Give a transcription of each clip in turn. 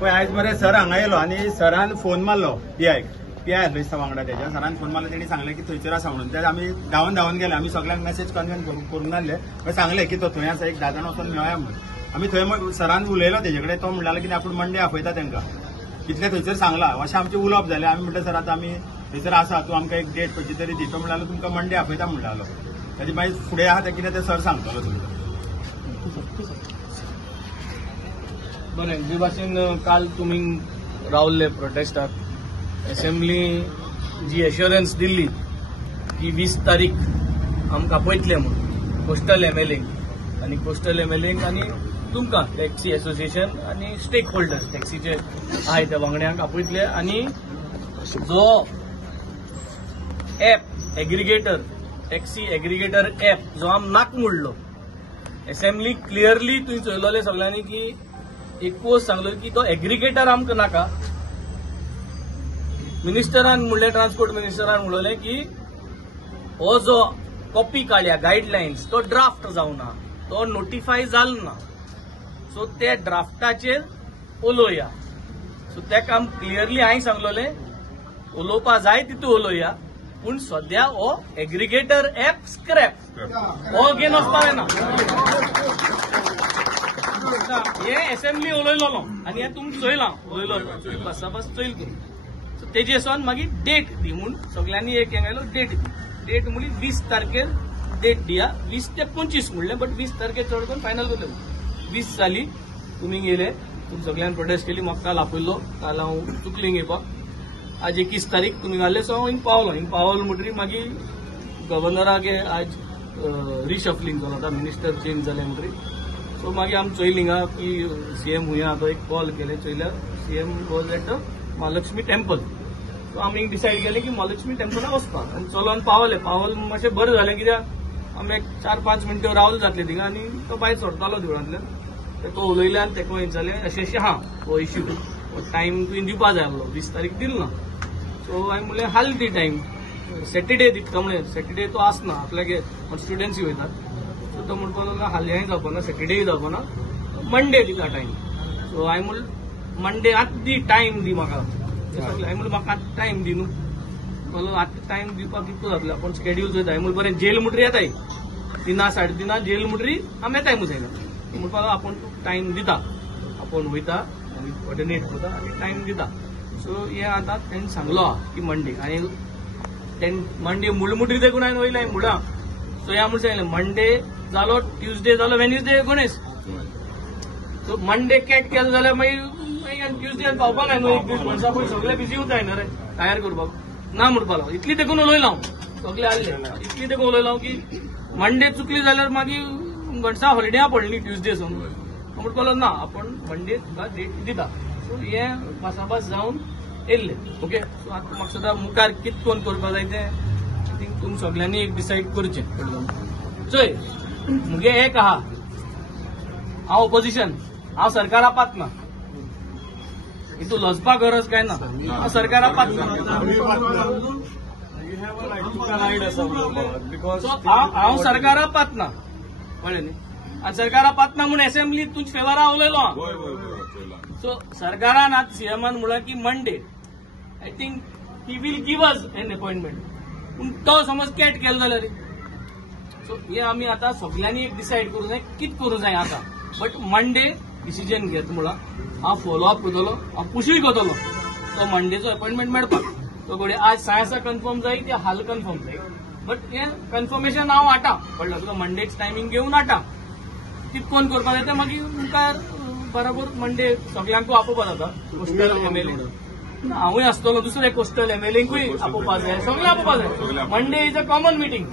पळय आयज मरे सर हांगा येयलो आनी सरान फोन मारलो पीआय आसलो दिसता वांगडा तेज्या. सरान फोन मारलो, तेणी सांगलें की थंयसर आसा म्हणून. ते आमी धांवन गेले, आमी सगळ्यांक मेसेज कन्वे करून घातले. मागीर सांगलें की तो थंय आसा, एक 10 जाण वचून मेळया म्हणून. आमी थंय सरान उलयलो तेजे कडेन. तो म्हणटालो की आपूण मंडे आपयता तांकां, इतलें थंयसर सांगलां. अशें आमचें उलोवप जालें. आमी म्हणलें सर आतां आमी थंयसर आसा, तूं आमकां एक डेट खंयची तरी दी. तो म्हणटालो तुमकां मंडे आपयता म्हणटालो. ताजे मागीर फुडें आहा तें कितें तें सर सांगतलो तुमकां. बरें, जे भाशेन काल तुमी रावल्ले प्रोटेस्टाक, असेंब्ली जी एश्युरन्स दिल्ली की 20 तारीख आमकां आपयतले म्हणून कोस्टल एमएलएंक आनी कोस्टल एमएलएंक आनी तुमकां टॅक्सी एसोसिएशन आनी स्टेक होल्डर्स टॅक्सीचे आहाय त्या वांगड्यांक आपयतले. आनी जो app aggregator taxi aggregator app जो आम नाक म्हणलो, असेंब्ली क्लियरली तुवें चयलोले सगळ्यांनी की एकूच सांगलो की तो एग्रिगेटर आमकां नाका. मिनिस्टरान म्हणलें, ट्रान्सपोर्ट मिनिस्टरान म्हणलें की हो जो कॉपी काडल्या गायडलायन्स तो ड्राफ्ट जावना, तो नोटिफाय जालो ना. सो ते ड्राफ्टाचेर उलोवया. सो तेका आम क्लियरली हांवें सांगलोलें उलोवपा जाय तितू उलोवया, पूण सद्या हो एग्रिगेटर ऍप स्क्रॅप हो घेवन वचपा जायना. हे असेंब्ली उलयलो आनी हे तुमकां चयलां उलयलो बस चैल करून. सो तेजे सोन मागीर डेट दी म्हूण सगळ्यांनी एक हेंगयलो डेट दी. डेट म्हणली 20 तारखेर डेट दिया. 20 ते 25 म्हणलें, बट 20 तारखेर चड करून फायनल करलें. 20 जाली, तुमी गेले, तुमी सगळ्यांनी प्रोटेस्ट केली. म्हाका काल आपयलो, काल हांव चुकलीं येवपाक. आज 21 तारीख तुमी घाल्ले. सो हांव हिंग पावलो म्हणटरी मागीर गव्हर्नराक आज रिशफलिंग जालो, आतां मिनिस्टर चेंज जाले म्हणटरी. सो मागीर आमी चयलीं हिंगा की सीएम हुया तो एक कॉल केले. चयल्यार CM was at the Mahalakshmi temple. So आमी डिसायड केलें की महालक्ष्मी टेम्पलाक वचपाक. आनी चलोन पावले मातशें बरें जालें, कित्याक आमी एक 4-5 मिनटां रावले जातले थिंगा. आनी तो भायर सरतालो देवळांतल्यान. तेका उलयले आनी तेका हें जालें अशें हा हो इश्यू, टायम तुवें दिवपा जाय आसलो. 20 तारीख दिल ना. सो हांवें म्हणलें हाल दी टायम, सॅटर्डे दिता म्हणलें. सॅटर्डे तो आसना, आपल्यागे स्टुडंट्स वयतात. सो तो म्हणपाक लागलो हाल्लेंय जावपाना, सॅटर्डेय जावपाना, मंडे दिता टायम. सो हांवें म्हणलें मंडे आतां दी टायम दी म्हाका. हांवें म्हणलें म्हाका आतां टायम दी न्हू. बोलो आतां टायम दिवपाक कितलो जातलें, आपूण स्केड्यूल चोयता. हांवें म्हणलें बरें जेल म्हणटरी येताय 3-3:30 जेल म्हणटरी आमी येताय मुसायला. म्हणपाक लागलो आपूण टायम दिता, आपूण वयता आनी कोऑर्डिनेट करता आनी टायम दिता. सो हें आतां तेणें सांगलो की मंडे. आनी तेणें मंडे म्हणटरी देखून हांवें वयलें मुळा. सो ह्या म्हणून सांगलें मंडे जालो, ट्युजडे जालो, Wednesday Ganesh. So Monday cat केलो जाल्यार मागीर ट्युजडे पावपाक जाय न्हू. एक दीस वर्सा पयलीं सगळे बिजी उरताय न्हू रे तयार करपाक. ना म्हणपाक लागलो. इतली देखून उलयलो हांव, सगळे आसले इतली देखून उलयलो हांव की मंडे चुकली जाल्यार मागीर गणसा हॉलिडे पडली ट्युजडे सोन. म्हणपाक लागलो ना आपूण मंडे तुका डेट दिता. सो हें भासाभास जावन येयल्ले. ओके. सो आतां म्हाका सदां मुखार कितें कोण करपाक जाय तें आय थिंक तुमी सगळ्यांनी एक डिसायड करचें. चोय मुगे एक आहा, हांव ऑपोजिशन, हांव सरकारा पातना. हितू लजपाक गरज काय ना. हांव सरकारा पातना. हांव सरकारा पातना, कळ्ळें न्ही. आनी सरकारा पातना म्हूण असेंब्ली तुमच्या फेवरा उलयलो हांव. सो सरकारान आतां सीएमान म्हणलां की Monday I think he will give us an appointment. पूण तो समज कॅट केलो जाल्यार. सो हे आमी आतां सगळ्यांनी एक डिसायड करूं जाय कितें करूं जाय आतां. बट मंडे डिसिजन घेत म्हणून हांव फॉलोअप करतलो, हांव पुशूय करतलो तो मंडेचो अपॉइंटमेंट मेळपाक. तो घडये आज सायन्सा कन्फर्म जाय की हाल कन्फर्म जाय. बट हें कन्फर्मेशन हांव हाडटा, कळ्ळें तुका. मंडेच टायमींग घेवन हाडटा. कितें कोण करपाक जाय तें मागीर मुखार बरोबर मंडे सगळ्यांकूय आपोवपा जाता. कोस्टल एमएलए हांवूय आसतलो, दुसरे कोस्टल एमएलएंकूय आपोवपा जाय, सगळे आपोवपा जाय. Monday is a common meeting.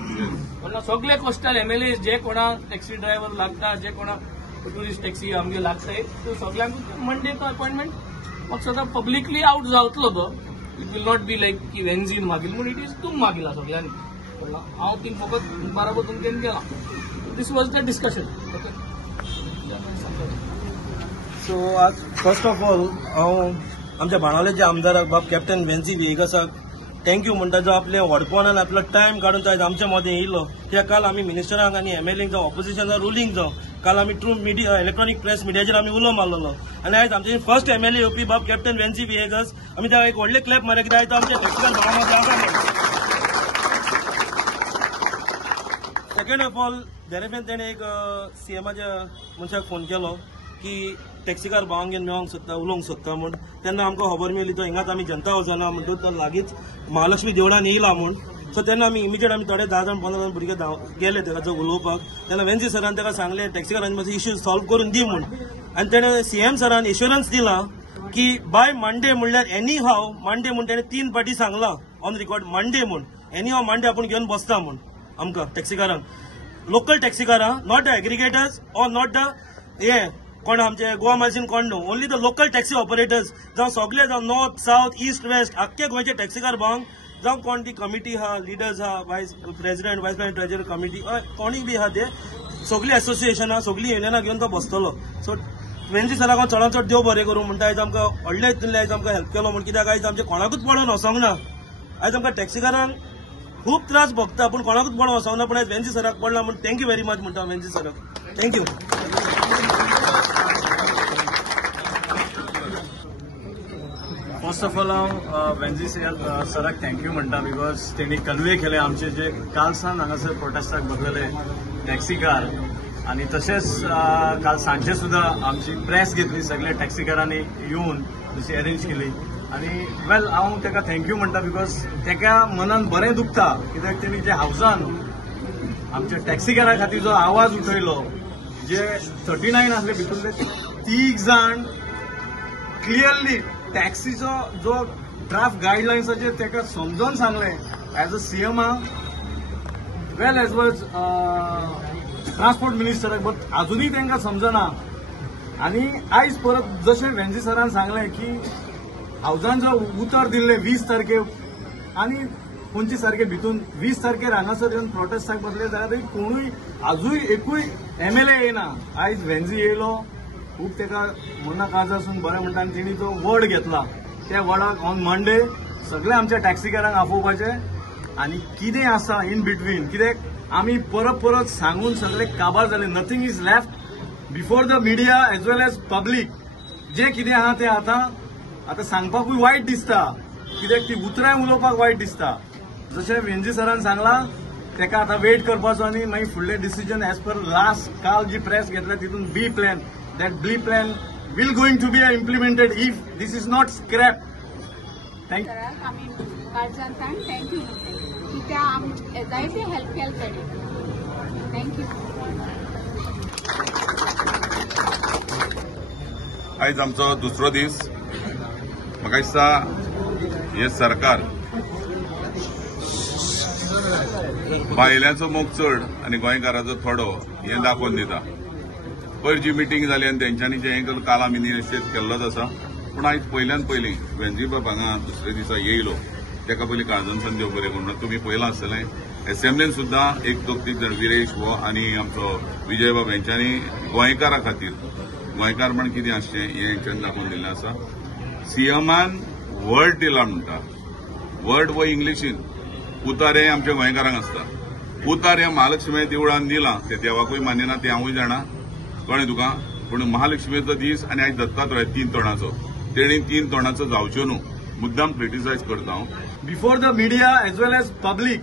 सगळे कोस्टल एमएलए जे कोणाक टॅक्सी ड्रायव्हर लागता, जे कोणाक टुरिस्ट टॅक्सी आमगे लागताय, तो सगळ्यांक मंडे तो अपॉइंटमेंट म्हाका सदां पब्लिकली आउट जावतलो तो. It will not be like की वेन्झीन मागील म्हूण. इट इज तुम मागिला सगळ्यांनी. हांव ती फकत बरोबर तुमच्यान केला. This was the discussion. So आज फर्स्ट ऑफ ऑल हांव आमच्या बाणावलेच्या आमदाराक बाब कॅप्टन वेन्सी वेगासाक थँक्यू म्हणटा, जो आपले व्हडपणान आपलो टायम काडून आयज आमच्या मदें येयलो. त्या काल आमी मिनिस्टरांक आनी एमएलएंक जावं ऑपोजिशनाक रुलींग जावं काल आमी थ्रू मिडिया इलेक्ट्रॉनिक प्रेस मिडियाचेर आमी उलो मारलेलो आनी आयज आमचे फर्स्ट MLA येवपी बाब कॅप्टन वेन्सी विएगस आमी त्या एक व्हडले क्लॅप मारया कित्याक तो आमचे टॅक्सीकार भावांमध्ये सेकंड ऑफ ऑल दरेफेन तेणे एक सीएमाच्या मनशाक फोन केलो की टॅक्सीकार भावांक घेवन मेळोंक सोदता उलोवंक सोदता म्हूण तेन्ना आमकां खबर मेळ्ळी तो हिंगाच आमी जनता हावजाना म्हणटूच तो लागींच महालक्ष्मी देवळान येयला म्हूण सो तेन्ना आमी इमिजिएट आमी थोडे 10 जाण 15 जाण भुरगे गेले तेका जो उलोवपाक तेन्ना वेन्सी सरान तेका सांगले टॅक्सीकारांचे मातशे इश्यूज सॉल्व करून दी म्हूण आनी तेणे CM सरान एश्युरन्स दिला की बाय मंडे म्हणल्यार एनी हाव मंडे म्हूण तेणे 3 फावटी सांगला ऑन रिकॉर्ड मंडे म्हूण एनी हाव मंडे आपूण घेवन बसता म्हूण आमकां टॅक्सीकारांक लोकल टॅक्सीकारां not the aggregators or not the हे कोण आमचे गोवा मार्जिन कोण न्हू only the local taxi operators जावं सगळे जावं नॉर्थ साउथ ईस्ट वेस्ट आख्खे गोंयचे टॅक्सीकार भावांक जावं कोण ती कमिटी आहा लिडर्स आहा वायस प्रेसिडेंट ट्रेजर कमिटी कोणी बी आहा ते सगळी एसोसिएशनां सगळी युनियनां घेवन तो बसतलो सो वेन्सी सराक हांव चडांत चड देव बरें करूं म्हणटा आयज आमकां व्हडले हितूंतले आयज आमकां हेल्प केलो म्हण कित्याक आयज आमचे कोणाकूच पडोवन वचोंक ना आयज आमकां टॅक्सीकारांक खूब त्रास भोगता पूण कोणाकूच पडोवन वचोंक ना पूण आयज वेन्सी सराक पडला म्हण थँक्यू व्हेरी मच म्हणटा वेन्सी सराक थँक्यू फर्स्ट ऑफ ऑल हांव वेन्सी सराक थँक्यू म्हणटा बिकॉज तेणी कन्वे केले आमचे जे काल सान हांगासर प्रोटेस्टाक बसलेले टॅक्सीकार आनी तशेंच काल सांजे सुद्धा आमची प्रेस घेतली सगळे टॅक्सीकारांनी येवन जशी अरेंज केली आनी वेल हांव तेका थँक्यू म्हणटा बिकॉज तेका मनान बरें दुखता कित्याक तेणी जे हावसान आमच्या टॅक्सीकारा खातीर जो आवाज उठयलो जे 39 आसले भितूरले 3 जाण क्लियरली टॅक्सीचो जो ड्राफ्ट गायडलायन्साचे तेका समजोवन सांगले as a CM well as was transport मिनिस्टराक बट अजूनही तांकां समजना आनी आयज परत जशें वेन्सी सरान सांगलें की हावजान जो उतर दिल्ले 20 तारखे आनी 25 तारखे भितून 20 तारखेर हांगासर येवन प्रोटेस्टाक बसले जाल्यार कोणूय आजूय एकूय MLA येना आयज वेन्सी येयलो खूब तेका मना काज आसून बरें म्हणटा आनी तेणी जो वर्ड घेतला त्या वर्डाक ऑन मंडे सगळे आमच्या टॅक्सीकारांक आपोवपाचे आनी कितें आसा इन बिटवीन कित्याक आमी परत सांगून सगळे काबार जाले nothing is left before the media as well as public जे कितें आहा तें आतां सांगपाकूय वायट दिसता कित्याक ती उतराय उलोवपाक वायट दिसता जशें वेन्सी सरान सांगला तेका आतां वेट करपाचो आनी मागीर फुडलें डिसिजन एज पर लास्ट काल जी प्रेस घेतल्या तितून बी plan that B plan will going to be implemented if this is not scrapped. Thank you. आम्ही काळजांतल्यान थँक्यू कित्याक जायते हेल्प केले तेणी थँक्यू आयज आमचो दुसरो दीस म्हाका दिसता हे सरकार बायलांचो मोग चड आनी गोंयकाराचो थोडो हे दाखोवन दिता पयर जी मिटींग जाली आनी तेंच्यांनी जे हें काल आमी निश्चित केल्लोच आसा पूण आयज पयल्यान पयलीं वेन्सी बाब हांगा दुसरे दिसा येयलो तेका पयलीं काळजांतल्यान देव बरें करूं तुमी पयलां आसतलें एसेंब्लीन सुद्दां एक 2-3 जाण विरेश वो आनी आमचो विजय बाब हेंच्यांनी गोंयकारा खातीर गोंयकारपण कितें आसचें हें हेंच्यांनी दाखोवन दिल्लें आसा CMान वर्ड दिला म्हणटा वर्ड वो इंग्लिशीन उतार हें आमच्या गोंयकारांक आसता उतार हें महालक्ष्मी देवळान दिलां तें देवाकूय मान्यना तें हांवूय जाणा कळ्ळें तुका पूण महालक्ष्मीचो दीस आनी आयज दत्तात्रय 3 तोणाचो तेणी 3 तोणाचो जावच्यो न्हू मुद्दाम क्रिटिसायज करता हांव before the media as well as public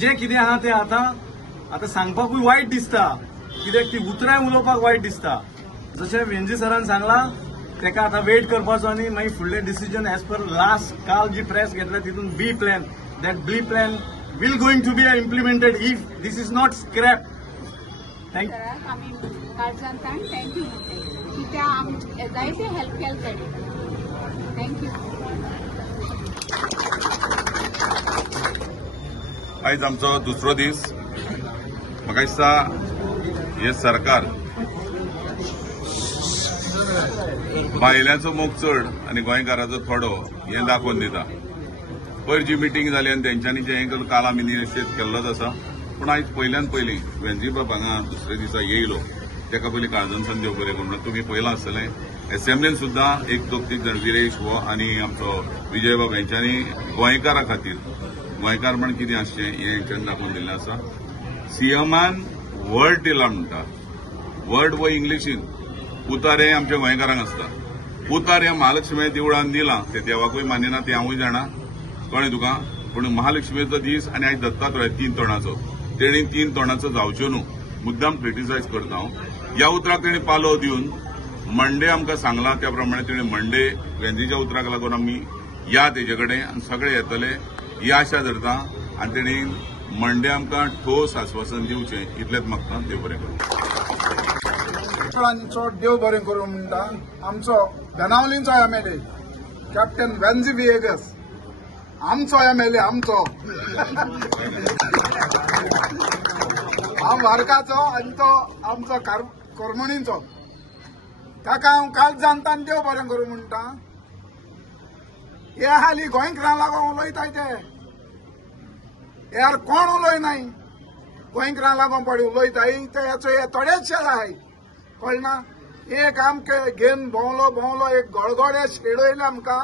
जे कितें आहा तें आतां सांगपाकूय वायट दिसता कित्याक ती उतराय उलोवपाक वायट दिसता जशें वेन्सी सरान सांगला तेका आतां वेट करपाचो आनी मागीर फुडलें डिसिजन एज पर लास्ट काल जी प्रेस घेतल्या तितून बी plan that B plan will going to be implemented if this is not scrapped. Thank you. आम्ही काळजांतल्यान थँक्यू कित्याक जायते हेल्प केले तेणी थँक्यू आयज आमचो दुसरो दीस म्हाका दिसता हे सरकार बायलांचो मोग चड आनी गोंयकाराचो थोडो हें दाखोवन दिता पयर जी मिटींग जाली आनी तेंच्यांनी जे हें काल आमी निश्चित केल्लोच आसा पूण आयज पयल्यान पयलीं वेन्सी बाब हांगा दुसरे दिसा येयलो तेका पयलीं काळजांतल्यान देव बरें करूं तुमी पयलां आसतलें एसेंब्लीन सुद्दां एक 2-3 जाण विरेश वो आनी आमचो विजय बाब हेंच्यांनी गोंयकारा खातीर गोंयकारपण कितें आसचें हें हेंच्यांनी दाखोवन दिल्लें आसा CMान वर्ड दिला म्हणटा वर्ड व इंग्लिशीन उतार हे आमच्या गोंयकारांक आसता. उतार हे महालक्ष्मी देवळान दिलां ते देवाकूय मानिना ते हांवूय जाणा, कळ्ळें तुका. पूण महालक्ष्मीचो दीस आनी आयज दत्तात्रय 3 तोणाचो तेणी 3 तोणाचो जावच्यो न्हू, मुद्दाम क्रिटिसायज करता हांव. ह्या उतराक तेणी पालो दिवन मंडे आमकां सांगलां त्या प्रमाणे तेणी मंडे वेंजीच्या उतराक लागून आमी या तेजे कडेन आनी सगळे येतले ही आशा धरता. आनी तेणी मंडे आमकां ठोस आश्वासन दिवचें इतलेंच मागता. देव बरें करूं. देव बरें करूं म्हणटा आमचो बेनावलींचो MLA कॅप्टन वेन्झी विएगस, आमचो MLA आमचो हांव वारकाचो आनी तो आमचो करमणीचो. ताका हांव काल जाणता आनी देव बरें करूं म्हणटा. हे हालीं गोंयकारां लागून उलयताय ते यार कोण उलयनाय, गोंयकारां लागून पडे उलयताय ते हेचो हे थोडेचशे आहाय, कळना. एक आमके घेवन भोंवलो एक गळगडे शेडयले आमकां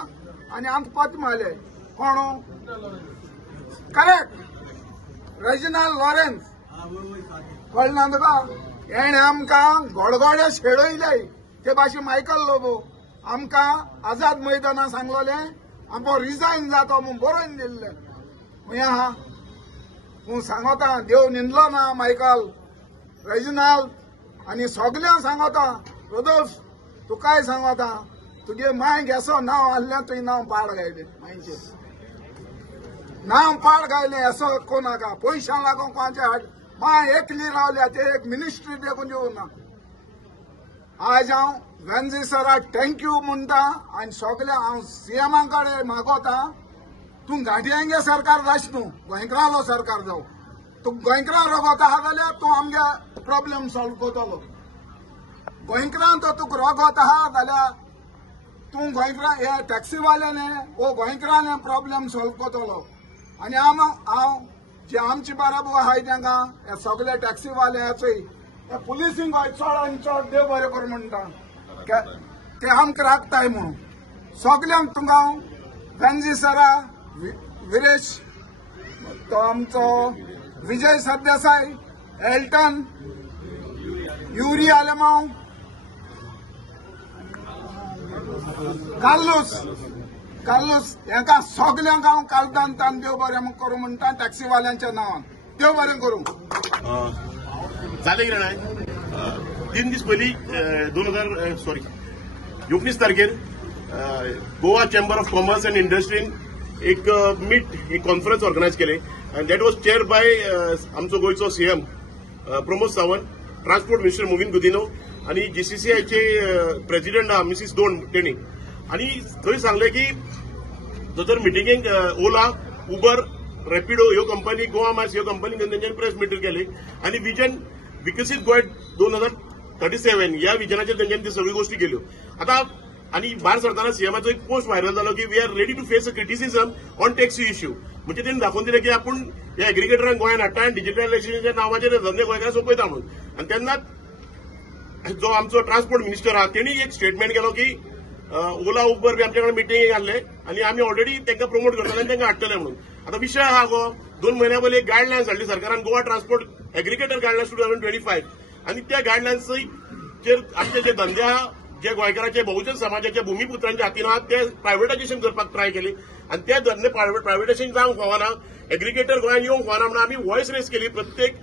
आनी आमकां पत मारले. कोण करेक्ट रेजिनाल्ड लॉरेन्स, कळना तुका. हेणे आमकां गडगडे शेडयले ते भाशेन मायकल लोबो आमकां आझाद मैदानां सांगलोलें आमकां रिजायन जातो म्हूण बरोवन दिल्लें. खंय आहा तूं सांगता देव निंदलो ना मायकल रेजिनाल्ड आनी सगळ्यांक सांगता रोदोल्फ तुकाय सांगता तुगे माय गेसो नांव आहलें तुवें नांव पाड गायलें. मायचें नांव पाड गायलें असो कोणाका पयशां लागून कोणाचे हाड माय एकली रावल्या ते एक मिनिस्ट्री देखून दिवना. आज हांव वेन्झी सराक थँक्यू म्हणटा आनी सगळे हांव CMा कडेन मागोता तूं घाटयांगे सरकार जायच न्हू, गोंयकारालो सरकार जावं. तूं गोंयकारां रगोता आहा जाल्यार तूं आमगे प्रॉब्लेम सॉल्व करतलो. गोंयकारां तो तुका रगोत आहा जाल्यार तूं गोंयकारां हे टॅक्सीवाल्याने वो गोंयकारांनी प्रॉब्लेम सॉल्व करतलो. आनी हांव जे आमचे बाराबू आहाय तांकां हे सगळे टॅक्सीवाले हेचोय हे पुलिसींक चड आनी चड देव बरें कर म्हणटा ते आमकां राखताय म्हणून. सगळ्यांक तुमकां हांव वेन्झी सरा विरेश तो आमचो विजय सरदेसाय एल्टन युरी आलेमांव कार्लोस हेका सगळ्यांक हांव कालतान देव बरें करूं म्हणटा टॅक्सीवाल्यांच्या नांवान. देव बरें करूं. जालें कितें जाणाय 3 दीस पयलीं 19 तारखेर Goa chamber of commerce and इंडस्ट्रीन एक कॉन्फरन्स ऑर्गनायज केले and that was chair by आमचो गोंयचो CM Pramod Sawant, transport minister Mauvin Godinho आनी GCCIचे प्रेसिडेंट आहा मिसीस दोन तेणी. आनी थंय सांगले की जर मिटिंगेक ओला उबर रॅपिडो ह्यो कंपनी गोवा मार्स ह्यो कंपनी तेंच्यांनी प्रेस मिटींग केली आनी विजन विकसीत गोंय 2037 ह्या विजनाचेर तेंच्यांनी त्यो सगळ्यो गोश्टी केल्यो. आतां आनी भायर सरताना CMाचो एक पोस्ट व्हायरल जालो की we are ready to face a criticism on taxi issue. म्हणजे त्यांनी दाखोवन दिलें की आपूण ह्या एग्रिगेटरांक गोंयांत हाडटा आनी डिजिटलायझेशनाच्या नांवाचेर धंदे गोंयकारांक सोंपयता म्हणून. आनी तेन्नाच जो आमचो ट्रान्सपोर्ट मिनिस्टर आहा तेणी एक स्टेटमेंट केलो की ओला उबर बी आमच्या कडेन मिटींगेक आसले आनी आमी ऑलरेडी तांकां प्रमोट करतले आनी तांकां हाडटले म्हणून. आतां विशय आहा गो 2 म्हयन्या पयलीं एक गायडलायन्स हाडली सरकारान गोवा ट्रान्सपोर्ट एग्रिगेटर गायडलायन्स 2025 आनी त्या गायडलायन्सचेर आमचे जे धंदे आहा जे गोंयकारांचे बहुजन समाजाच्या भुमिपुत्रांच्या हातीन आहात ते प्रायव्हेटायझेशन करपाक ट्राय केली आनी ते धंदे प्रायव्हेटायझेशन जावंक फावना, एग्रिगेटर गोंयांत येवंक फावना म्हणून आमी व्हॉयस रेस केली. प्रत्येक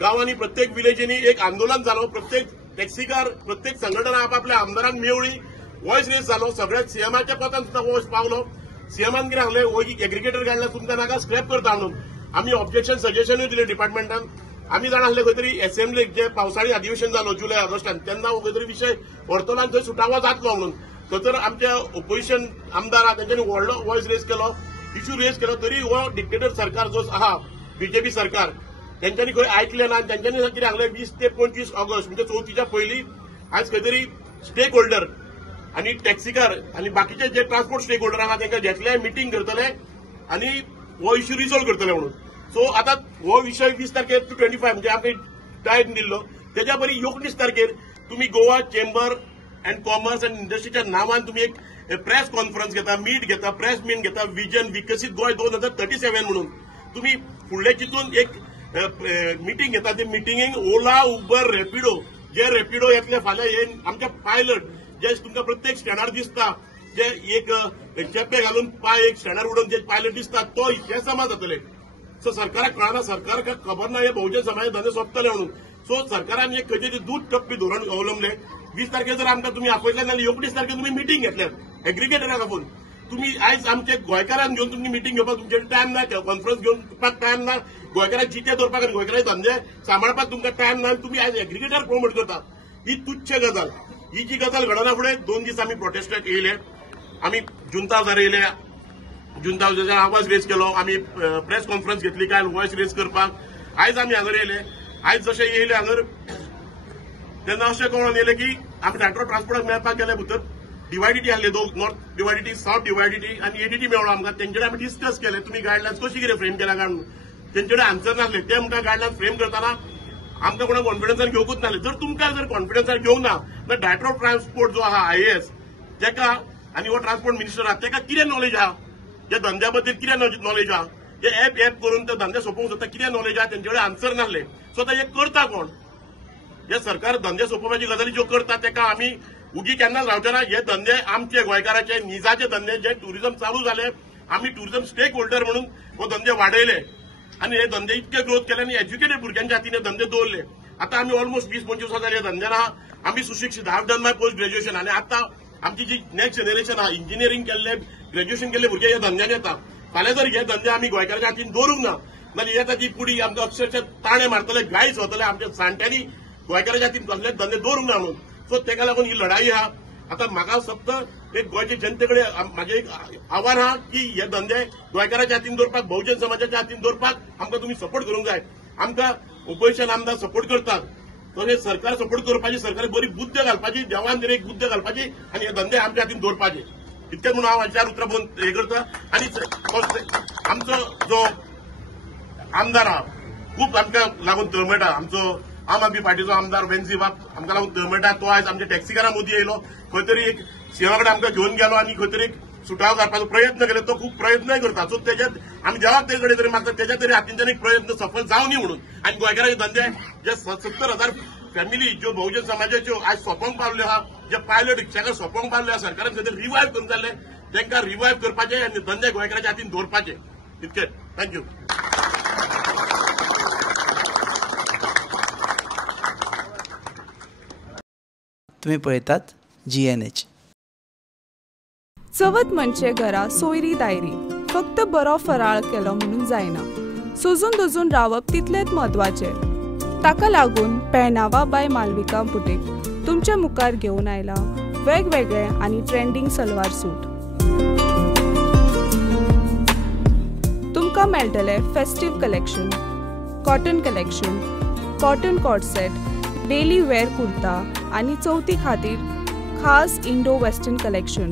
गांवांनी प्रत्येक विलेजींनी एक आंदोलन जालो. प्रत्येक टॅक्सीकार प्रत्येक संघटना आपापल्या आमदारांक मेवळी व्हॉयस रेस जालो. सगळ्या CMाच्या पदान सुद्दां वॉयस पावलो. CMान कितें सांगलें हो एग्रिगेटर गायडलायन्स तुमकां नाका स्क्रॅप करता म्हणून. आमी ऑब्जेक्शन सजेशनूय दिलें डिपार्टमेंटान. आमी जाणा आसले खंय तरी असेंब्लीक जे पावसाळी अधिवेशन जालो जुलय ऑगस्टान तेन्ना खंय तरी विशय व्हरतलो आनी थंय सुटावो जातलो म्हणून. थंयसर आमच्या ओपोजिशन आमदार आहा तेंच्यांनी व्हडलो व्हॉयस रेस केलो, इश्यू रेस केलो. तरी हो डिक्टेटर सरकार जो आहा BJP सरकार तेंच्यांनी खंय आयकलें ना आनी तेंच्यांनी कितें सांगलें 20 ते 25 ऑगस्ट म्हणजे चवथीच्या पयलीं आयज खंय तरी स्टेक होल्डर आनी टॅक्सीकार आनी बाकीचे जे ट्रान्सपोर्ट स्टेक होल्डर आहा तांकां घेतले मिटींग करतले आनी हो इश्यू रिझॉल्व करतले म्हणून. सो आतां हो विशय 20 तारखेर टू 25 म्हणजे आमकां टायम दिल्लो. तेज्या पयलीं 19 तारखेर तुमी Goa chamber and commerce and इंडस्ट्रीच्या नांवान तुमी एक प्रेस कॉन्फरन्स घेता, मीट घेता, प्रेस मीट घेता, विजन विकसीत गोंय 2037 म्हणून. तुमी फुडले चिंतून एक मिटींग घेता. ते मिटींगेक ओला उबर रॅपिडो जे रेपिडो येतले फाल्यां येवन आमचे पायलट जे तुमकां प्रत्येक स्टँडार दिसता, जे एक चेपे घालून पाय एक स्टँडार उडोवन जे पायलट दिसता तो हे समाज जातले. सो सरकाराक कळना, सरकाराक खबर ना हे बहुजन समाज धंदे सोंपतले म्हणून. सो सरकारान एक खंयचे तरी दूध टप्पी धोरण अवलंबले. 20 तारखेर जर आमकां तुम्ही आपयतले जाल्यार 29 तारखेर तुम्ही मिटींग घेतल्यात एग्रिगेटराक आपोवन. तुम्ही आयज आमचे गोंयकारांक घेवन तुमची मिटींग घेवपाक तुमचे टायम ना, कॉन्फरन्स घेवपाक टायम ना, गोंयकारांक जिते दवरपाक आनी गोंयकारांचे धंदे सांबाळपाक तुमकां टायम ना, तुम्ही आयज एग्रिगेटर प्रमोट करता. ही तुच्छ गजाल. ही जी गजाल घडना फुडें 2 दीस आमी प्रोटेस्टाक येयले. आमी जुंता हावजार येयले, जुंता हावजाचेर आवाज रेज केलो. आमी प्रेस कॉन्फरन्स घेतली काय वॉयस रेज करपाक. आयज आमी हांगर येयले. आयज जशे येयले हांगर तेन्ना अशें कळोन येयले की आमी मेट्रो ट्रान्सपोर्टाक मेळपाक गेले भितर डिवायडिटी आहले, दोन नॉर्थ डिवायडिटी, साउथ डिवायडिटी आनी एडीटी मेळ्ळो आमकां. तेंचे कडेन आमी डिस्कस केले तुमी गायडलायन्स कशी कितें फ्रेम केल्या काय म्हणून. तेंचे कडेन आन्सर नासले. ते म्हणटा गायडलायन्स फ्रेम करतना आमकां कोणाक कॉन्फिडन्सान घेवंकूच नासले. जर तुमकां जर कॉन्फिडन्सान घेवंक ना जाल्यार डायरेक्टर ऑफ ट्रान्सपोर्ट जो आहा IAS तेका आनी हो ट्रान्सपोर्ट मिनिस्टर आहा तेका कितें नॉलेज आहा, ह्या धंद्या बद्दल कितें नॉलेज आहा, हे एप करून ते धंदे सोंपोवंक सोदता कितें नॉलेज आहा, तेंचे कडेन आन्सर नासले. सो आतां हे करता कोण? हे सरकार धंदे सोंपोवपाची गजाली ज्यो करता तेका आमी उगी केन्नाच रावचे ना. हे धंदे आमचे गोंयकाराचे निजाचे धंदे जे ट्युरिझम चालू झाले. आमी ट्युरिझम स्टेक होल्डर म्हणून हो धंदे वाडयले आनी हे धंदे इतके ग्रोथ केले आनी एज्युकेटेड भुरग्यांच्या हातीन हे धंदे दवरले. आता आमी ऑलमोस्ट 20-25 वर्सां जाली धंद्यान आहा. आमी सुशिक्षीत, हाव डन माय पोस्ट ग्रॅज्युएशन आनी आता आमची जी नेक्स्ट जनरेशन आहा इंजिनियरींग केल्ले, ग्रॅज्युएशन केल्ले भुरगे ह्या धंद्यान येता. फाल्यां जर हे धंदे आमी गोंयकाराच्या हातीन दवरूंक ना जाल्यार येता ती पुडी आमकां अक्षरशः ताणे मारतले, गायच वतले. आमच्या जाणट्यांनी गोंयकाराच्या हातीन कसले धंदे दवरूंक ना म्हणून. सो तेका लागून ही लढाई आहा. आता म्हाका फक्त एक गोंयचे जनते कडेन म्हाजें एक आव्हान आहा की हे धंदे गोंयकाराच्या हातीन दवरपाक, बहुजन समाजाच्या हातीन दवरपाक आमकां तुमी सपोर्ट करूंक जाय. आमकां ओपोजिशन आमदार सपोर्ट करतात, तशें सरकार सपोर्ट करपाची, सरकाराक बरी बुद्ध घालपाची, देवान तरी एक बुद्ध घालपाची आनी हे धंदे आमच्या हातीन दवरपाचे. इतकें म्हणून हांव 4 उतरां बरोवन हें करता. आनी आमचो जो आमदार आहा खूब आमकां लागून तळमळटा. आमचो आम आदमी पार्टीचो आमदार वेंझी बाब आमकां लागून तळमळटा. तो आयज आमच्या टॅक्सीकारां मदीं येयलो, खंय तरी एक सीएमा कडेन आमकां घेवन गेलो आनी खंय तरी एक सुटाव काडपाचो प्रयत्न केलो. तो खूब प्रयत्नय करता. सो तेच्यात आमी देवाक तेजे कडेन तरी मागता तेच्या तरी हातींच्यान एक प्रयत्न सफल जावं न्ही म्हणून. आनी गोंयकाराचे धंदे जे 70,000 फॅमिली ज्यो बहुजन समाजाच्यो आज सोंपोवंक पावल्यो आहा, जे पायलट रिक्षाकार सोंपोवंक पावल्यो आहा, सरकारान खंय तरी रिवायव करून जाल्ले तांकां रिवायव करपाचे आनी धंदे गोंयकाराच्या हातीन दवरपाचे. इतकें. थँक्यू. तुम्ही पळयतात GNH. चवथ म्हणजे घरा सोयरी दायरी. फक्त बरो फराळ केलो म्हणून जायना, सोजून दोजून रावप तितलेच म्हत्वाचें. ताका लागून पेहनावा बाय मालविका बुटीक तुमच्या मुखार घेवन आयला वेगवेगळे आनी ट्रेंडिंग सलवार सूट. तुमकां मेळटले festive collection, cotton collection, cotton cot set, daily wear kurta आनी चवथी खातीर खास इंडो वेस्टर्न कलेक्शन.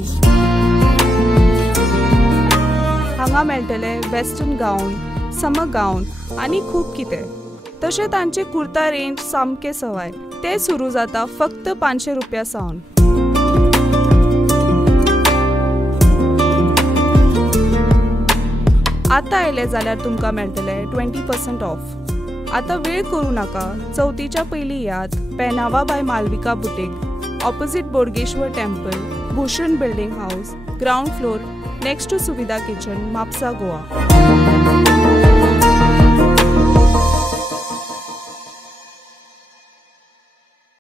हांगा मेळटले वेस्टर्न गाऊन, समर गाऊन आनी खूब कितें. तशें तांचे कुर्ता रेंज सामके सवाय. ते सुरू जाता फक्त 500 रुपया सावन. आतां आयले जाल्यार तुमकां मेळटले 20% ऑफ. आतां वेळ करूं नाका. चवथीच्या पयलीं याद Pehnava by Malvika boutique, opposite Bodgeshwar temple, Bhushan building house, ground floor, next to Suvidha kitchen, Mapusa, Goa.